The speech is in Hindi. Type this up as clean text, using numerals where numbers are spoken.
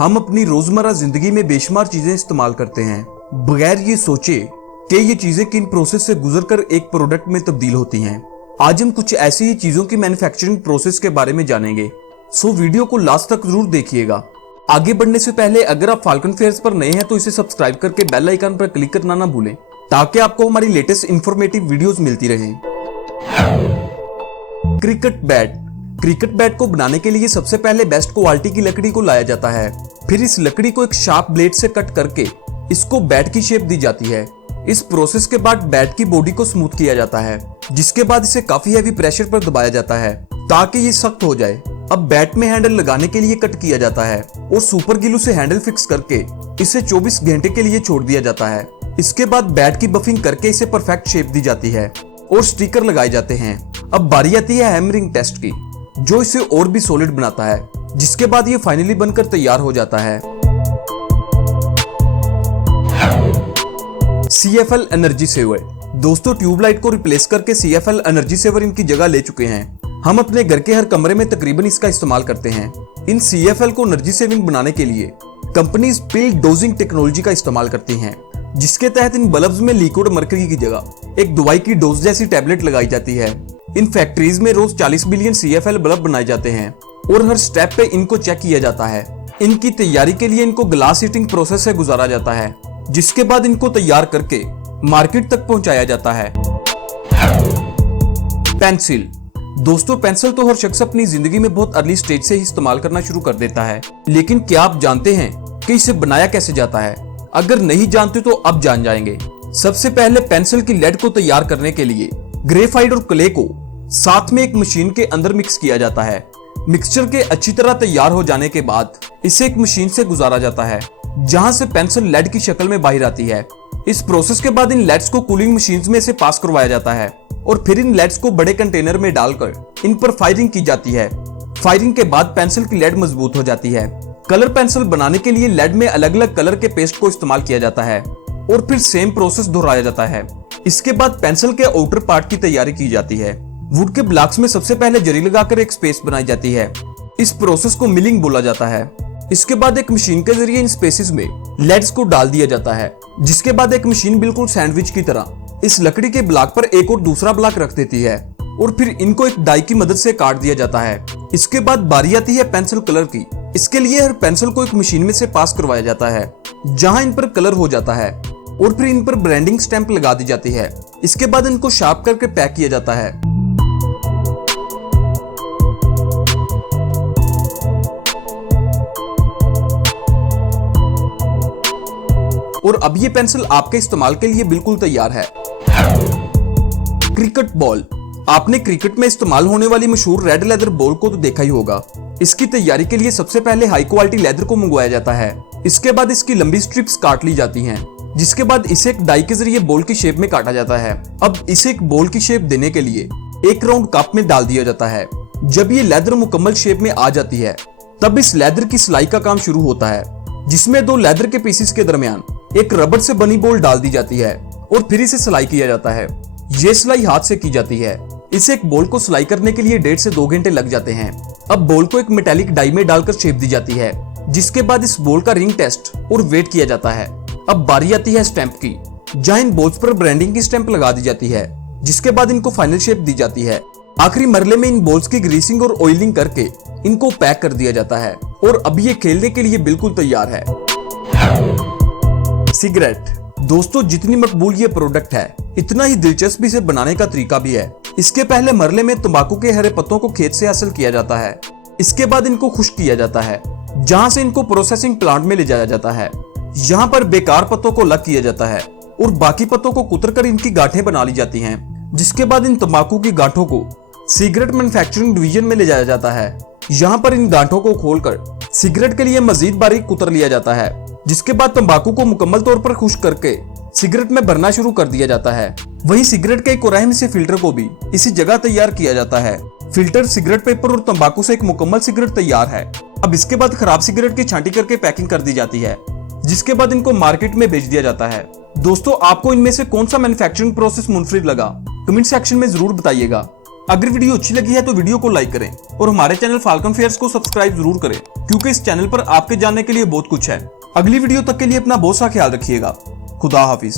हम अपनी रोजमर्रा जिंदगी में बेशुमार चीजें इस्तेमाल करते हैं बगैर ये सोचे कि ये चीजें किन प्रोसेस से गुजरकर एक प्रोडक्ट में तब्दील होती हैं। आज हम कुछ ऐसी ही चीजों की मैन्युफैक्चरिंग प्रोसेस के बारे में जानेंगे, सो वीडियो को लास्ट तक जरूर देखिएगा। आगे बढ़ने से पहले अगर आप फाल्कन फेयर्स पर नए हैं तो इसे सब्सक्राइब करके बेल आइकन पर क्लिक करना ना भूलें ताकि आपको हमारी लेटेस्ट इंफॉर्मेटिव वीडियोस मिलती रहें। क्रिकेट बैट को बनाने के लिए सबसे पहले बेस्ट क्वालिटी की लकड़ी को लाया जाता है। फिर इस लकड़ी को एक शार्प ब्लेड से कट करके इसको बैट की शेप दी जाती है। इस प्रोसेस के बाद बैट की बॉडी को स्मूथ किया जाता है, जिसके बाद इसे काफी हैवी प्रेशर पर दबाया जाता है ताकि ये सख्त हो जाए। अब बैट में हैंडल लगाने के लिए कट किया जाता है और सुपर ग्लू से हैंडल फिक्स करके इसे 24 घंटे के लिए छोड़ दिया जाता है। इसके बाद बैट की बफिंग करके इसे परफेक्ट शेप दी जाती है और स्टिकर लगाए जाते हैं। अब बारी आती है हैमरिंग टेस्ट की, जो इसे और भी सॉलिड बनाता है, जिसके बाद ये फाइनली बनकर तैयार हो जाता है। CFL energy saver. दोस्तों, ट्यूबलाइट को रिप्लेस करके CFL एनर्जी सेवर इनकी जगह ले चुके हैं। हम अपने घर के हर कमरे में तकरीबन इसका इस्तेमाल करते हैं। इन CFL को एनर्जी सेविंग बनाने के लिए कंपनीज पिल डोजिंग टेक्नोलॉजी का इस्तेमाल करती हैं, जिसके तहत इन बल्ब्स में लिक्विड मरकरी की जगह एक दवाई की डोज जैसी टैबलेट लगाई जाती है। इन फैक्ट्रीज में रोज 40 बिलियन CFL बल्ब बनाए जाते हैं और हर स्टेप पे इनको चेक किया जाता है। इनकी तैयारी के लिए इनको ग्लास हीटिंग प्रोसेस से गुजारा जाता है, जिसके बाद इनको तैयार करके मार्केट तक पहुंचाया जाता है। पेंसिल। दोस्तों, पेंसिल तो हर शख्स अपनी जिंदगी में बहुत अर्ली स्टेज से ही इस्तेमाल करना शुरू कर देता है, लेकिन क्या आप जानते हैं कि इसे बनाया कैसे जाता है? अगर नहीं जानते तो अब जान जाएंगे। सबसे पहले पेंसिल की लेड को तैयार करने के लिए ग्रेफाइट और क्ले को साथ में एक मशीन के अंदर मिक्स किया जाता है। मिक्सचर के अच्छी तरह तैयार हो जाने के बाद इसे एक मशीन से गुजारा जाता है, जहां से पेंसिल लेड की शक्ल में बाहर आती है। इस प्रोसेस के बाद इन लेड्स को कूलिंग मशीन्स में से पास करवाया जाता है और फिर इन लेड्स को बड़े कंटेनर में डालकर इन पर फायरिंग की जाती है। फायरिंग के बाद पेंसिल की लेड मजबूत हो जाती है। कलर पेंसिल बनाने के लिए लेड में अलग अलग कलर के पेस्ट को इस्तेमाल किया जाता है और फिर सेम प्रोसेस दोहराया जाता है। इसके बाद पेंसिल के आउटर पार्ट की तैयारी की जाती है। वुड के ब्लॉक्स में सबसे पहले जरी लगाकर एक स्पेस बनाई जाती है। इस प्रोसेस को मिलिंग बोला जाता है। इसके बाद एक मशीन के जरिए इन स्पेसेस में लेड्स को डाल दिया जाता है, जिसके बाद एक मशीन बिल्कुल सैंडविच की तरह इस लकड़ी के ब्लॉक पर एक और दूसरा ब्लॉक रख देती है और फिर इनको एक डाई की मदद से काट दिया जाता है। इसके बाद बारी आती है पेंसिल कलर की। इसके लिए हर पेंसिल को एक मशीन में से पास करवाया जाता है, जहां इन पर कलर हो जाता है और फिर इन पर ब्रांडिंग स्टैंप लगा दी जाती है। इसके बाद इनको शार्प करके पैक किया जाता है। और अब ये पेंसिल आपके इस्तेमाल के लिए बिल्कुल तैयार है। Cricket ball. आपने क्रिकेट में इस्तेमाल होने वाली मशहूर रेड लेदर बॉल को तो देखा ही होगा। इसकी तैयारी के लिए सबसे पहले हाई क्वालिटी लेदर को मंगवाया जाता है। इसके बाद इसकी लंबी स्ट्रिप्स काट ली जाती हैं, जिसके बाद इसे एक डाई के जरिए बॉल की शेप में काटा जाता है। अब इसे एक बॉल की शेप देने के लिए एक राउंड कप में डाल दिया जाता है। जब ये लेदर मुकम्मल शेप में आ जाती है, तब इस लेदर की सिलाई का काम शुरू होता है, जिसमें दो लेदर के पीसेस के दरमियान एक रबर से बनी बॉल डाल दी जाती है और फिर इसे सिलाई किया जाता है। ये सिलाई हाथ से की जाती है। इसे एक बॉल को सिलाई करने के लिए 1.5 से 2 घंटे लग जाते हैं। अब बॉल को एक मेटालिक डाई में डालकर शेप दी जाती है, जिसके बाद इस बॉल का रिंग टेस्ट और वेट किया जाता है। अब बारी आती है स्टैंप की, जहां इन बॉल्स पर ब्रांडिंग की स्टैंप लगा दी जाती है, जिसके बाद इनको फाइनल शेप दी जाती है। आखिरी मरले में इन बॉल्स की ग्रीसिंग और ऑयलिंग करके इनको पैक कर दिया जाता है और अब ये खेलने के लिए बिल्कुल तैयार है। सिगरेट। दोस्तों, जितनी मकबूल ये प्रोडक्ट है, इतना ही दिलचस्प इसे बनाने का तरीका भी है। इसके पहले मरले में तंबाकू के हरे पत्तों को खेत से हासिल किया जाता है। इसके बाद इनको खुश्क किया जाता है, जहां से इनको प्रोसेसिंग प्लांट में ले जाया जाता है। यहाँ पर बेकार पत्तों को अलग किया जाता है और बाकी पत्तों को कुतर कर इनकी गांठें बना ली जाती हैं। जिसके बाद इन तंबाकू की गांठों को सिगरेट मैन्युफैक्चरिंग डिवीजन में ले जाया जाता है। यहाँ पर इन गांठों को खोलकर सिगरेट के लिए मजीद बारीक कुतर लिया जाता है, जिसके बाद तंबाकू को मुकम्मल तौर पर खुश्क करके सिगरेट में भरना शुरू कर दिया जाता है। वहीं सिगरेट के एक और अहम हिस्से फिल्टर को भी इसी जगह तैयार किया जाता है। फिल्टर, सिगरेट पेपर और तंबाकू से एक मुकम्मल सिगरेट तैयार है। अब इसके बाद खराब सिगरेट की छांटी करके पैकिंग कर दी जाती है, जिसके बाद इनको मार्केट में बेच दिया जाता है। दोस्तों, आपको इनमें से कौन सा मैन्युफैक्चरिंग प्रोसेस मुनफरिद लगा? कमेंट सेक्शन में जरूर बताइएगा। अगर वीडियो अच्छी लगी है तो वीडियो को लाइक करें और हमारे चैनल फाल्कन फेयर्स को सब्सक्राइब जरूर करें, क्योंकि इस चैनल पर आपके जानने के लिए बहुत कुछ है। अगली वीडियो तक के लिए अपना बहुत सा ख्याल रखिएगा। खुदा हाफिज।